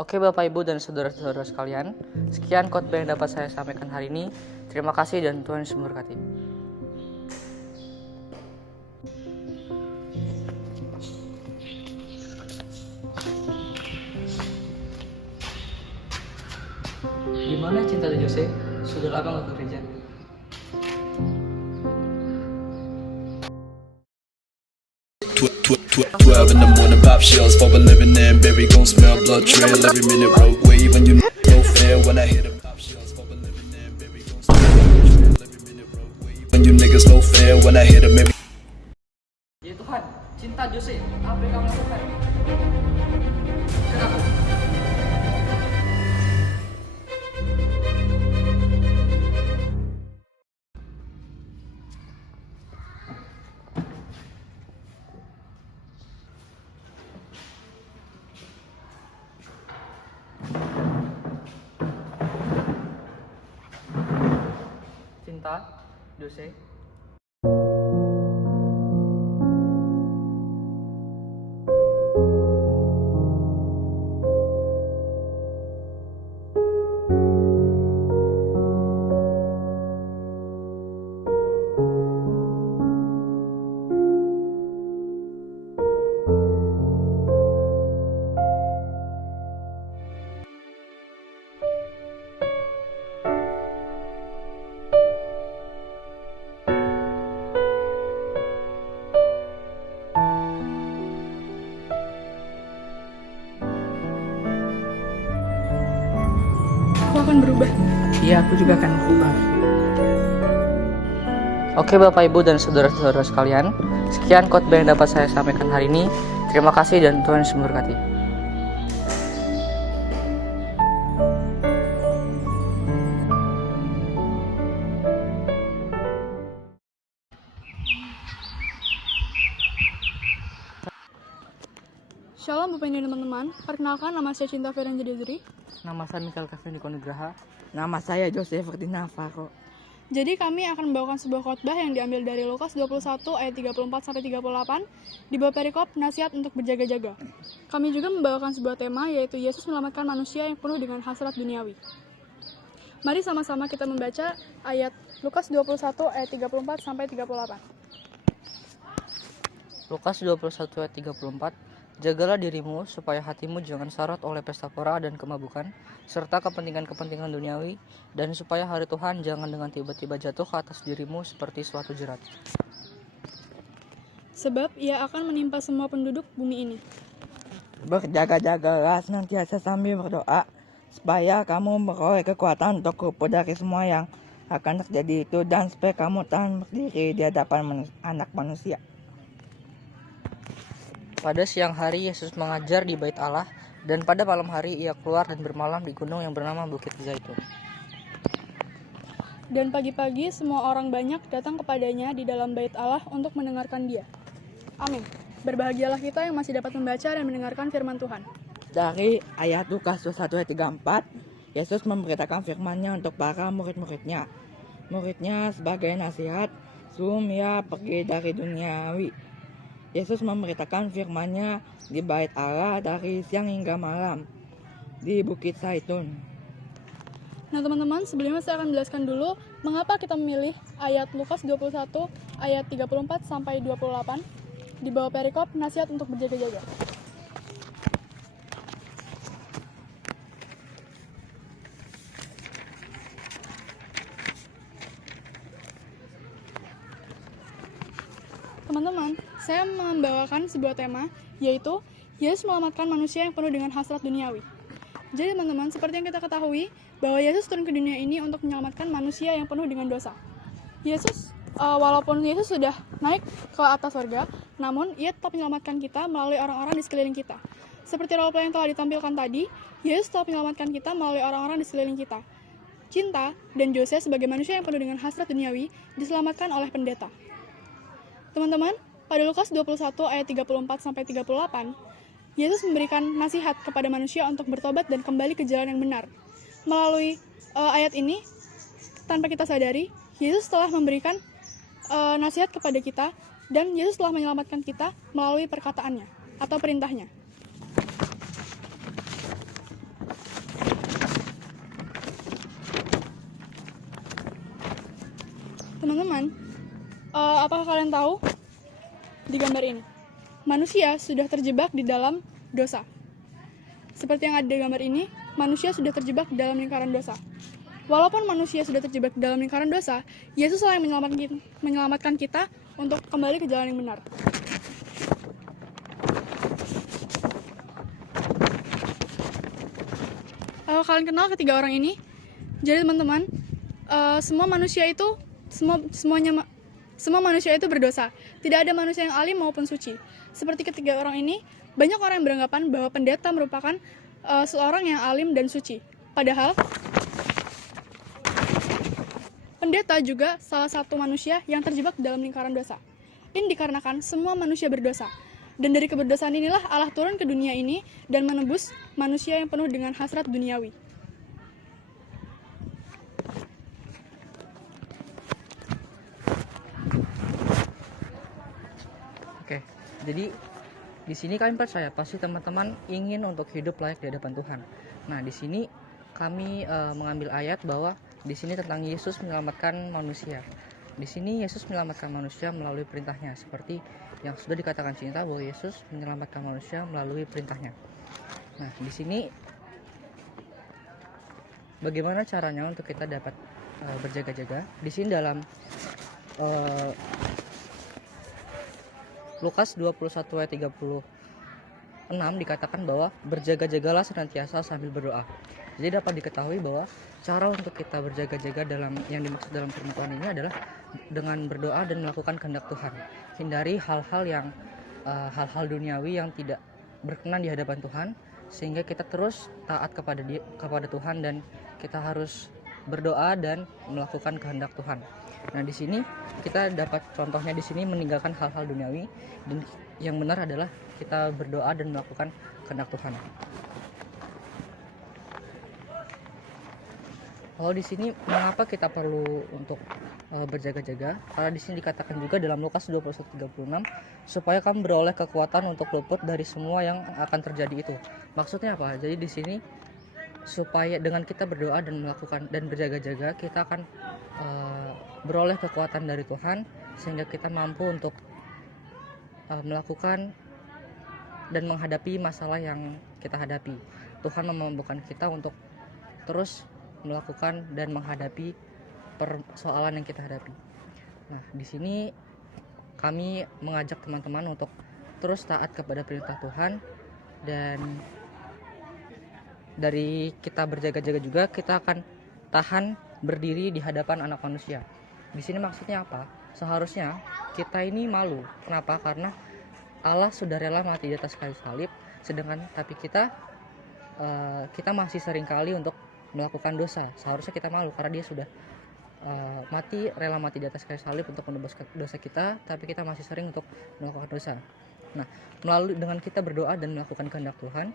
Oke Bapak Ibu dan saudara-saudara sekalian, sekian khotbah yang dapat saya sampaikan hari ini. Terima kasih dan Tuhan Yesus memberkati. Gimana cinta dari Jose? Sudah lama gak ke gereja? Twelve in the morning, pop shells for a living and berry gon' smell blood trail every minute road wave and you know no fair when I hit 'em. Pop shells for a living and berry gon' smell blood trail every minute road wave when you niggas no fair when I hit 'em. Ya Tuhan, cinta Jose, apa yang kamu lakukan? Kenapa? Cinta, Jose. Aku akan berubah. Iya, aku juga akan berubah. Oke Bapak Ibu dan saudara-saudara sekalian, sekian khotbah yang dapat saya sampaikan hari ini. Terima kasih dan Tuhan Yesus memberkati. Shalom Bapak Ibu dan teman-teman, perkenalkan nama saya Cinta Ferenja Desri. Nama saya Mikael Kevin Nugraha. Nama saya Joseph Ferdinand. Jadi kami akan membawakan sebuah khotbah yang diambil dari Lukas 21 ayat 34 sampai 38 di bawah perikop nasihat untuk berjaga-jaga. Kami juga membawakan sebuah tema yaitu Yesus menyelamatkan manusia yang penuh dengan hasrat duniawi. Mari sama-sama kita membaca ayat Lukas 21 ayat 34 sampai 38. Lukas 21 ayat 34. Jagalah dirimu supaya hatimu jangan syarat oleh pesta pora dan kemabukan, serta kepentingan-kepentingan duniawi, dan supaya hari Tuhan jangan dengan tiba-tiba jatuh ke atas dirimu seperti suatu jerat. Sebab ia akan menimpa semua penduduk bumi ini. Berjaga-jagalah senantiasa sambil berdoa, supaya kamu memperoleh kekuatan untuk luput dari semua yang akan terjadi itu, dan supaya kamu tahan berdiri di hadapan anak manusia. Pada siang hari Yesus mengajar di Bait Allah, dan pada malam hari ia keluar dan bermalam di gunung yang bernama Bukit Zaitun. Dan pagi-pagi semua orang banyak datang kepadanya di dalam Bait Allah untuk mendengarkan dia. Amin. Berbahagialah kita yang masih dapat membaca dan mendengarkan firman Tuhan. Dari ayat Lukas 21 ayat 34, Yesus memberitakan firman-Nya untuk para murid-muridnya. Muridnya sebagai nasihat, sebelum ia pergi dari duniawi. Yesus memberitakan firman-Nya di Bait Allah dari siang hingga malam di Bukit Zaitun. Nah teman-teman, sebelumnya saya akan menjelaskan dulu mengapa kita memilih ayat Lukas 21 ayat 34 sampai 28 di bawah perikop nasihat untuk berjaga-jaga. Teman-teman, saya membawakan sebuah tema yaitu Yesus menyelamatkan manusia yang penuh dengan hasrat duniawi. Jadi teman-teman, seperti yang kita ketahui bahwa Yesus turun ke dunia ini untuk menyelamatkan manusia yang penuh dengan dosa. Walaupun Yesus sudah naik ke atas surga, namun ia tetap menyelamatkan kita melalui orang-orang di sekeliling kita. Seperti roleplay yang telah ditampilkan tadi, Yesus tetap menyelamatkan kita melalui orang-orang di sekeliling kita. Cinta dan Jose sebagai manusia yang penuh dengan hasrat duniawi diselamatkan oleh pendeta. Teman-teman, pada Lukas 21 ayat 34 sampai 38, Yesus memberikan nasihat kepada manusia untuk bertobat dan kembali ke jalan yang benar. Melalui ayat ini, tanpa kita sadari, Yesus telah memberikan nasihat kepada kita Dan Yesus telah menyelamatkan kita melalui perkataannya atau perintahnya. Teman-teman, apakah kalian tahu di gambar ini? Manusia sudah terjebak di dalam dosa. Seperti yang ada di gambar ini, manusia sudah terjebak di dalam lingkaran dosa. Walaupun manusia sudah terjebak di dalam lingkaran dosa, Yesus lah yang menyelamatkan kita untuk kembali ke jalan yang benar. Kalian kenal ketiga orang ini? Jadi teman-teman, semua manusia itu berdosa. Tidak ada manusia yang alim maupun suci. Seperti ketiga orang ini, banyak orang yang beranggapan bahwa pendeta merupakan seorang yang alim dan suci. Padahal pendeta juga salah satu manusia yang terjebak dalam lingkaran dosa. Ini dikarenakan semua manusia berdosa. Dan dari keberdosaan inilah Allah turun ke dunia ini dan menebus manusia yang penuh dengan hasrat duniawi. Oke, jadi di sini kami percaya pasti teman-teman ingin untuk hidup layak di hadapan Tuhan. Nah, di sini kami mengambil ayat bahwa di sini tentang Yesus menyelamatkan manusia. Di sini Yesus menyelamatkan manusia melalui perintahnya, seperti yang sudah dikatakan cinta bahwa Yesus menyelamatkan manusia melalui perintahnya. Nah, di sini bagaimana caranya untuk kita dapat berjaga-jaga? Di sini dalam Lukas 21 ayat 36 dikatakan bahwa berjaga-jagalah senantiasa sambil berdoa. Jadi dapat diketahui bahwa cara untuk kita berjaga-jaga dalam yang dimaksud dalam firman Tuhan ini adalah dengan berdoa dan melakukan kehendak Tuhan. Hindari hal-hal duniawi yang tidak berkenan di hadapan Tuhan, sehingga kita terus taat kepada Tuhan dan kita harus berdoa dan melakukan kehendak Tuhan. Nah, di sini kita dapat contohnya di sini meninggalkan hal-hal duniawi, dan yang benar adalah kita berdoa dan melakukan kehendak Tuhan. Kalau di sini mengapa kita perlu untuk berjaga-jaga? Karena di sini dikatakan juga dalam Lukas 21:36 supaya kamu beroleh kekuatan untuk luput dari semua yang akan terjadi itu. Maksudnya apa? Jadi di sini supaya dengan kita berdoa dan melakukan dan berjaga-jaga, kita akan beroleh kekuatan dari Tuhan sehingga kita mampu untuk melakukan dan menghadapi masalah yang kita hadapi. Tuhan memampukan kita untuk terus melakukan dan menghadapi persoalan yang kita hadapi. Nah, di sini kami mengajak teman-teman untuk terus taat kepada perintah Tuhan, dan dari kita berjaga-jaga juga kita akan tahan berdiri di hadapan anak manusia. Di sini maksudnya apa? Seharusnya kita ini malu. Kenapa? Karena Allah sudah rela mati di atas kayu salib, sedangkan tapi kita masih sering kali untuk melakukan dosa. Seharusnya kita malu karena dia sudah rela mati di atas kayu salib untuk menebus dosa kita, tapi kita masih sering untuk melakukan dosa. Nah, melalui dengan kita berdoa dan melakukan kehendak Tuhan,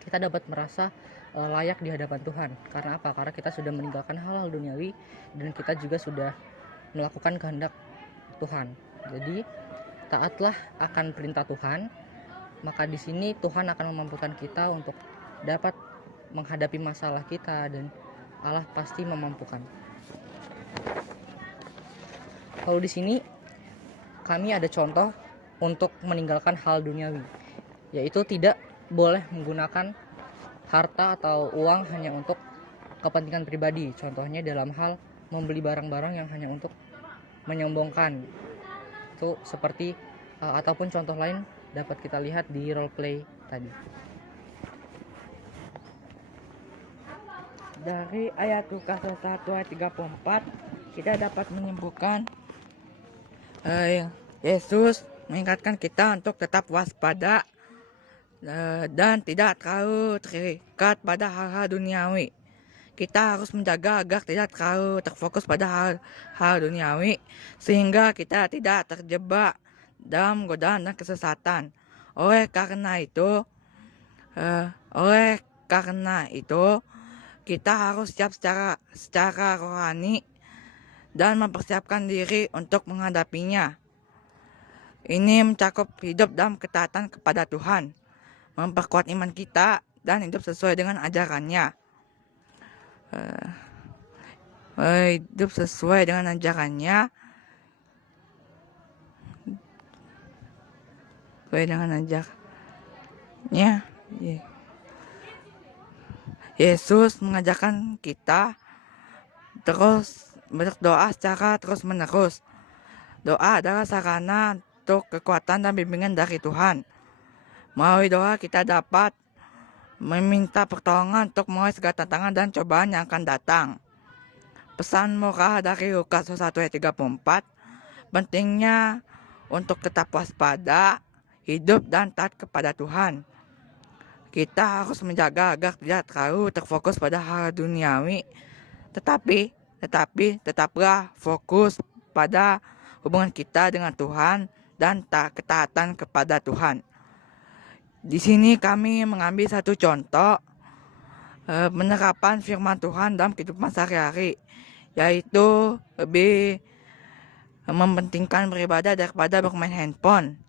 kita dapat merasa layak di hadapan Tuhan. Karena apa? Karena kita sudah meninggalkan hal-hal duniawi dan kita juga sudah melakukan kehendak Tuhan. Jadi taatlah akan perintah Tuhan, maka di sini Tuhan akan memampukan kita untuk dapat menghadapi masalah kita, dan Allah pasti memampukan. Kalau di sini kami ada contoh untuk meninggalkan hal duniawi, yaitu tidak boleh menggunakan harta atau uang hanya untuk kepentingan pribadi. Contohnya dalam hal membeli barang-barang yang hanya untuk menyombongkan. Itu seperti ataupun contoh lain dapat kita lihat di role play tadi. Dari ayat Lukas 1 ayat 34 kita dapat menyimpulkan Yesus mengingatkan kita untuk tetap waspada dan tidak terlalu terikat pada hal-hal duniawi. Kita harus menjaga agar tidak terlalu terfokus pada hal-hal duniawi, sehingga kita tidak terjebak dalam godaan dan kesesatan. Oleh karena itu kita harus siap secara rohani dan mempersiapkan diri untuk menghadapinya. Ini mencakup hidup dalam ketaatan kepada Tuhan, memperkuat iman kita, dan hidup sesuai dengan ajarannya. Hidup sesuai dengan ajarannya, Yesus mengajarkan kita terus berdoa secara terus-menerus. Doa adalah sarana untuk kekuatan dan bimbingan dari Tuhan. Melalui doa kita dapat meminta pertolongan untuk menguasai segala tantangan dan cobaan yang akan datang. Pesan moral dari Lukas 1 ayat 34, pentingnya untuk tetap waspada, hidup dan taat kepada Tuhan. Kita harus menjaga agar tidak terlalu terfokus pada hal duniawi, tetapi tetaplah fokus pada hubungan kita dengan Tuhan dan ketaatan kepada Tuhan. Di sini kami mengambil satu contoh penerapan firman Tuhan dalam kehidupan sehari-hari, yaitu lebih mementingkan beribadah daripada bermain handphone.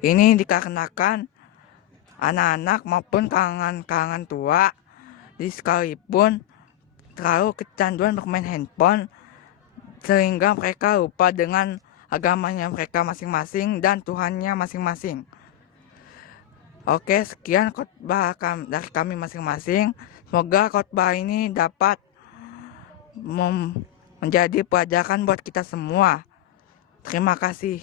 Ini dikarenakan anak-anak maupun kalangan tua sekalipun terlalu kecanduan bermain handphone, sehingga mereka lupa dengan agamanya mereka masing-masing dan Tuhannya masing-masing. Oke, sekian khotbah dari kami masing-masing. Semoga khotbah ini dapat menjadi pelajaran buat kita semua. Terima kasih.